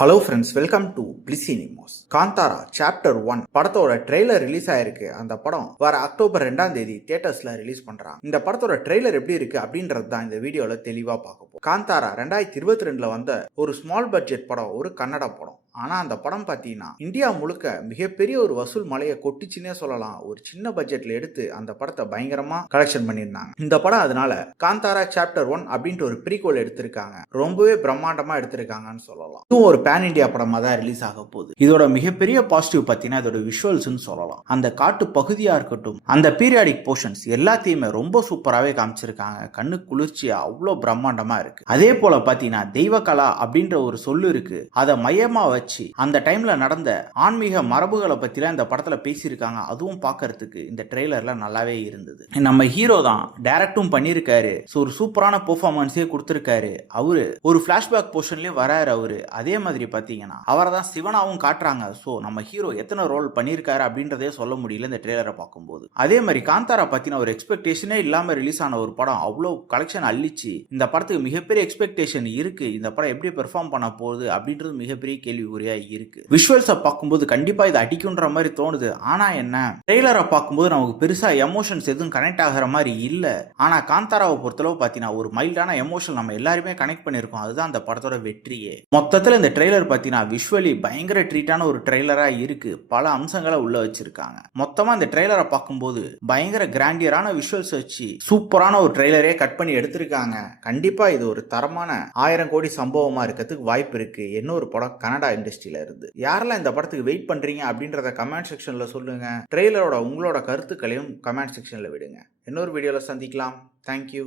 Hello friends welcome to பிளிசினிமோஸ் Kantara chapter one படத்தோட trailer release ஆயிருக்கு. அந்த படம் வர அக்டோபர் ரெண்டாம் தேதி தியேட்டர்ஸ்ல ரிலீஸ் பண்றாங்க. இந்த படத்தோட ட்ரெய்லர் எப்படி இருக்கு அப்படின்றது தான் இந்த வீடியோல தெளிவா பார்க்கும் காந்தாரா ரெண்டாயிரத்தி இருபத்தி ரெண்டுல வந்த ஒரு ஸ்மால் பட்ஜெட் படம் ஒரு கன்னட படம். ஆனா அந்த படம் பார்த்தீங்கன்னா இந்தியா முழுக்க மிகப்பெரிய ஒரு வசூல் மலையை கொட்டிச்சுன்னே சொல்லலாம். ஒரு சின்ன பட்ஜெட்ல எடுத்து அந்த படத்தை பயங்கரமா கலெக்ஷன் பண்ணியிருந்தாங்க. இந்த படம் அதனால காந்தாரா சாப்டர் ஒன் அப்படின்ட்டு ஒரு ப்ரீகோல் எடுத்திருக்காங்க. ரொம்பவே பிரம்மாண்டமா எடுத்திருக்காங்கன்னு சொல்லலாம். இதுவும் ஒரு பேன் இண்டியா படமா தான் ரிலீஸ் ஆக போகுது. இதோட மிகப்பெரிய பாசிட்டிவ் பார்த்தீங்கன்னா இதோட விஷுவல்ஸ்னு சொல்லலாம். அந்த காட்டு பகுதியா இருக்கட்டும் அந்த பீரியாடிக் போர்ஷன்ஸ் எல்லாத்தையுமே ரொம்ப சூப்பராகவே காமிச்சிருக்காங்க. கண்ணு குளிர்ச்சியா அவ்வளோ பிரம்மாண்டமா இருக்கு. அதே போல பார்த்தீங்கன்னா தெய்வகலா அப்படின்ற ஒரு சொல்லு இருக்கு. அதை மையமா வச்சு அந்த டைம்ல நடந்த ஆன்மீக மரபுகளை பத்திலாம் இந்த படத்துல பேசியிருக்காங்க. அதுவும் பார்க்கறதுக்கு இந்த ட்ரெய்லர்ல நல்லாவே இருந்தது. நம்ம ஹீரோ தான் டைரக்டும் பண்ணியிருக்காரு. ஸோ ஒரு சூப்பரான பெர்ஃபார்மன்ஸே கொடுத்துருக்காரு. அவரு ஒரு ஃபிளாஷ்பேக் போர்ஷன்லயே வராரு அவரு. அதே மாதிரி பார்த்தீங்கன்னா அவரை தான் சிவனாவும் காட்டுறாங்க. ஸோ நம்ம ஹீரோ எத்தனை ரோல் பண்ணியிருக்காரு அப்படின்றதே சொல்ல முடியல இந்த ட்ரெய்லரை பார்க்கும்போது அதே மாதிரி காந்தாரா பார்த்தீங்கன்னா ஒரு எக்ஸ்பெக்டேஷனே இல்லாம ரிலீஸ் ஆன ஒரு படம் அவ்வளோ கலெக்ஷன் அள்ளிச்சு. இந்த படத்துக்கு மிக மிகப்பெரிய எக்ஸ்பெக்டேஷன் இருக்கு. இந்த படம் எப்படி பெர்ஃபார்ம் பண்ண போகுது அப்படின்றது மிகப்பெரிய கேள்விக்குறியாக இருக்கு. விஷுவல்ஸை பார்க்கும்போது கண்டிப்பாக இது அடிக்குன்ற மாதிரி தோணுது. ஆனால் என்ன? ட்ரெய்லரை பார்க்கும்போது நமக்கு பெருசா எமோஷன்ஸ் எதுவும் கனெக்ட் ஆகிற மாதிரி இல்லை. ஆனால் காந்தாராவை பொறுத்தளவு பார்த்தீங்கன்னா ஒரு மைல்டான எமோஷன் நம்ம எல்லாருமே கனெக்ட் பண்ணியிருக்கோம். அதுதான் அந்த படத்தோட வெற்றியே. மொத்தத்தில் இந்த ட்ரெய்லர் பார்த்தீங்கன்னா விஷுவலி பயங்கர ட்ரீட்டான ஒரு ட்ரெய்லராக இருக்கு. பல அம்சங்களை உள்ள வச்சிருக்காங்க. மொத்தமா இந்த ட்ரெய்லரை பார்க்கும்போது பயங்கர கிராண்டியரான விஷுவல்ஸ் வச்சு சூப்பரான ஒரு ட்ரெய்லரே கட் பண்ணி எடுத்திருக்காங்க. கண்டிப்பா இது ஒரு தரமான ஆயிரம் கோடி சம்பவமா இருக்கிறதுக்கு வாய்ப்பு இருக்கு. என்ன ஒரு படம்? கனடா இண்டஸ்ட்ரியில இருந்து. யாரெல்லாம் இந்த படத்துக்கு வெயிட் பண்றீங்க அப்படின்றத கமெண்ட் செக்ஷன்ல சொல்லுங்க. ட்ரெய்லரோட உங்களோட கருத்துக்களையும் கமெண்ட் செக்ஷன்ல விடுங்க. இன்னொரு வீடியோவில் சந்திக்கலாம். தேங்க்யூ